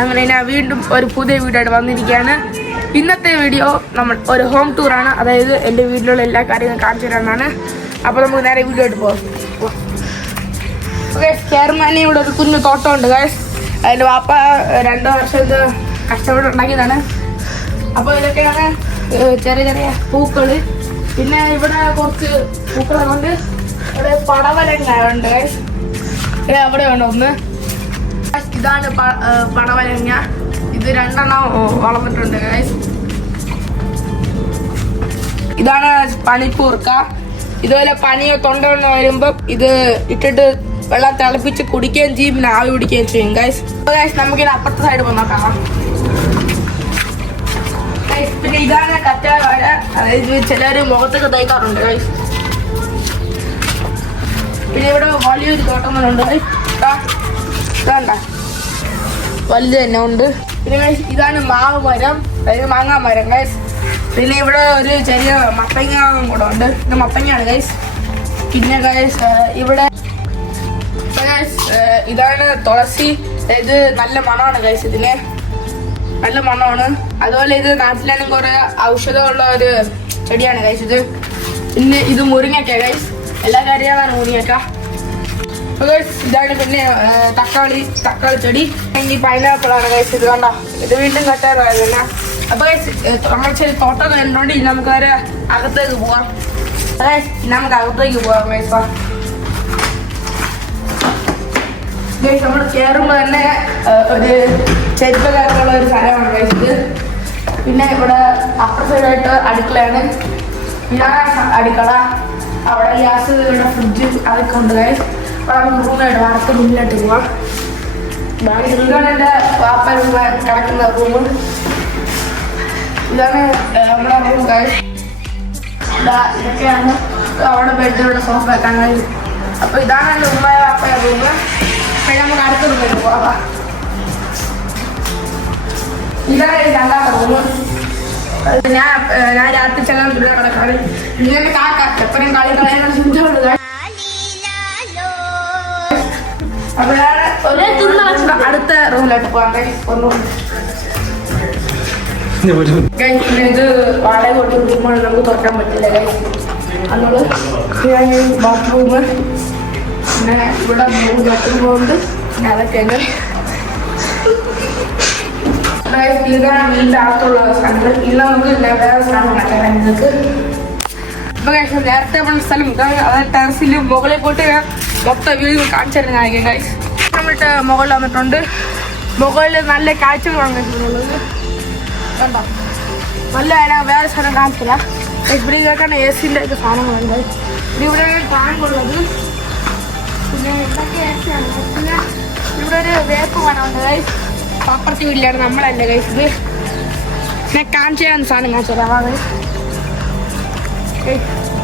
അങ്ങനെ ഞാൻ വീണ്ടും ഒരു പുതിയ വീഡിയോ ആയിട്ട് വന്നിരിക്കുകയാണ്. ഇന്നത്തെ വീഡിയോ നമ്മൾ ഒരു ഹോം ടൂറാണ്, അതായത് എൻ്റെ വീട്ടിലുള്ള എല്ലാ കാര്യങ്ങളും കാണിച്ചു തരാമെന്നാണ്. അപ്പോൾ നമുക്ക് നേരെ വീഡിയോ ആയിട്ട് പോകാം. ഓക്കെ, ചെയർമാനെ ഇവിടെ ഒരു കുഞ്ഞു തോട്ടമുണ്ട് ഗൈസ്. അതിൻ്റെ വാപ്പ 2 വർഷത്തെ കഷ്ടപ്പെട്ട് ഉണ്ടാക്കിയതാണ്. അപ്പോൾ ഇതൊക്കെയാണ് ചെറിയ ചെറിയ പൂക്കൾ. പിന്നെ ഇവിടെ കുറച്ച് പൂക്കളെ കൊണ്ട് ഇവിടെ പടവലങ്ങ ഉണ്ട് ഗൈസ്. അവിടെ ഉണ്ട് ഒന്ന്. ഇതാണ് പടവലങ്ങ. ഇത് 2 എണ്ണം വളർന്നിട്ടുണ്ട് ഗൈസ്. ഇതാണ് പനിപ്പൂർക്ക. ഇതുപോലെ പനിയോ തൊണ്ടവെള്ളം വരുമ്പോൾ ഇത് ഇട്ടിട്ട് വെള്ളം തിളപ്പിച്ച് കുടിക്കുകയും ചെയ്യും, പിന്നെ ആവി പിടിക്കുകയും ചെയ്യും ഗൈസ്. ഗൈസ് നമുക്കിത് അപ്പുറത്തെ സൈഡ് പോയി നോക്കാം. പിന്നെ ഇതാണ് കറ്റാർ വാഴ. അതായത് ചിലർ മുഖത്തൊക്കെ തയ്ക്കാറുണ്ട് ഗൈസ്. പിന്നെ ഇവിടെ വലിയൊരു തോട്ടം ഉണ്ട് ഗൈസ്. വേണ്ട വലുത് തന്നെ ഉണ്ട്. പിന്നെ ഗൈസ് ഇതാണ് മാവ് മരം, അതായത് മാങ്ങാ മരം ഗൈസ്. പിന്നെ ഇവിടെ ഒരു ചെറിയ മത്തങ്ങ കൂടെ ഉണ്ട്. ഇത് മത്തങ്ങയാണ് ഗൈസ്. പിന്നെ ഗൈസ് ഇവിടെ ഇതാണ് തുളസി. ഇത് നല്ല മണമാണ് ഗൈസ്, ഇതിന് നല്ല മണമാണ്. അതുപോലെ ഇത് നാട്ടിലാണെങ്കിൽ കുറെ ഔഷധമുള്ള ഒരു ചെടിയാണ് ഗൈസ് ഇത്. പിന്നെ ഇത് മുരിങ്ങക്ക ഗൈസ്, എല്ലാ കാര്യമാണ് മുരിങ്ങക്ക. ഇതാണ് പിന്നെ തക്കാളി ചെടി. ഈ പൈനാപ്പിളാണ് ഗൈസ്. ഇത് കണ്ടോ, ഇത് വീണ്ടും കട്ടാറായതല്ല. അപ്പൊ ഗൈസ് നമ്മൾ ചെറിയ തോട്ടം കണ്ടുകൊണ്ട് ഇനി നമുക്ക് വരെ അകത്തേക്ക് പോവാം. നമുക്ക് അകത്തേക്ക് പോവാം ഗൈസ്. ഗൈസ് നമ്മൾ കയറുമ്പോൾ തന്നെ ഒരു ചെരുപ്പകാരമുള്ള ഒരു സ്ഥലമാണ് ഗൈസ് ഇത്. പിന്നെ ഇവിടെ അപ്പുറ സൈഡായിട്ട് അടുക്കളയാണ്. ഇതാണ് അടുക്കള. അവിടെ ഗ്യാസ്, ഇവിടെ ഫ്രിഡ്ജ് അതൊക്കെ ഉണ്ട് ഗൈസ്. അവിടെ നമുക്ക് റൂമായിട്ട് വാർത്ത മുന്നിലോട്ട് പോവാം. ഇതാണ് എൻ്റെ വാപ്പ കിടക്കുന്ന റൂം. ഇതാണ് നമ്മുടെ റൂം ഗൈസ്. ഇതൊക്കെയാണ് അവിടെ ബെഡ്, ഇവിടെ സോഫ വെക്കാൻ കഴിയും. അപ്പൊ ഇതാണ് എൻ്റെ ഉമ്മ വാപ്പ റൂം. നമുക്ക് അടുത്ത റൂമിൽ പോവാം. ഇതാണ് 2ാമത്തെ റൂം. ഞാൻ രാത്രി ചെല്ലാൻ ദൂരെ കിടക്കാറ്. ഇങ്ങനെ കാക്ക എപ്പോഴും കളി കളയാൻ ചിന്തയുണ്ട്. അപ്പൊ ഞാൻ അടുത്ത റൂമിലോട്ട് പോകാം. ഇത് വാടക കൊടുത്ത റൂമാണ്, നമുക്ക് തുറക്കാൻ പറ്റില്ല. അതുകൊണ്ട് ബാത്റൂം, പിന്നെ ഇവിടെ 3 ബെഡ്റൂമുണ്ട്. അതൊക്കെയുണ്ട്. ഇതാണ് വീടിൻ്റെ അകത്തുള്ള സ്ഥലങ്ങൾ. ഇന്ന് നമുക്ക് വേറെ സ്ഥലം കാണിക്കാം നിങ്ങൾക്ക്. ഇപ്പൊ നേരത്തെ പറഞ്ഞ സ്ഥലം അതായത് ടെറസിൽ മുകളിൽ പോയിട്ട് മൊത്തം വ്യൂ കാണിച്ചു കാണിക്കാം ഗൈസ്. നമ്മളിട്ട് മുകളിൽ വന്നിട്ടുണ്ട്. മുകളിൽ നല്ല കാഴ്ചകളാണ് ഉള്ളത്. കണ്ടോ, നല്ല വേറെ സ്ഥലം കാണിച്ചില്ല. ഇവിടെ കേൾക്കാണ് AC-ൻ്റെ ഒക്കെ സാധനങ്ങളുണ്ട്. ഇവിടെ ടാങ്ക് ഉള്ളത്. പിന്നെ ഇതൊക്കെ AC-ആണ്. പിന്നെ ഇവിടെ ഒരു വേപ്പ് മരമുണ്ട് ഗൈസ്. അപ്പുറത്തെ വീട്ടിലാണ്, നമ്മളല്ല ഗൈസ് ഇത്. ഞാൻ കാണിച്ചു തരാൻ സാധനം കാണിച്ചു തരാം. അത്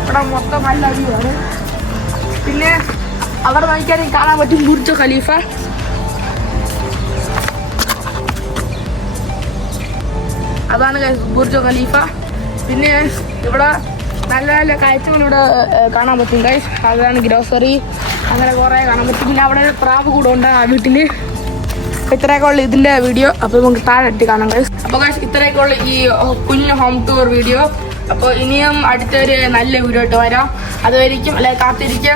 ഇവിടെ മൊത്തം നല്ല വ്യൂ. പിന്നെ അവിടെ നോക്കിയാൽ കാണാൻ പറ്റും ബുർജ് ഖലീഫ. അതാണ് ബുർജ് ഖലീഫ. പിന്നെ ഇവിടെ നല്ല നല്ല കാഴ്ചകൾ ഇവിടെ കാണാൻ പറ്റും ഗൈസ്. അതാണ് ഗ്രോസറി, അങ്ങനെ കുറേ കാണാൻ പറ്റും. പിന്നെ അവിടെ പ്രാവ് കൂടെ ഉണ്ട് ആ വീട്ടിൽ. ഇത്രയൊക്കെ ഉള്ള ഇതിൻ്റെ വീഡിയോ. അപ്പോൾ നമുക്ക് താഴെ ഇട്ട് കാണാം ഗൈസ്. അപ്പോൾ ഗൈസ് ഇത്രയൊക്കെ ഉള്ള ഈ കുഞ്ഞ് ഹോം ടൂർ വീഡിയോ. അപ്പോൾ ഇനിയും അടുത്തൊരു നല്ല വീഡിയോ ആയിട്ട് വരാം. അതുവരെയും അല്ലെ കാത്തിരിക്കുക.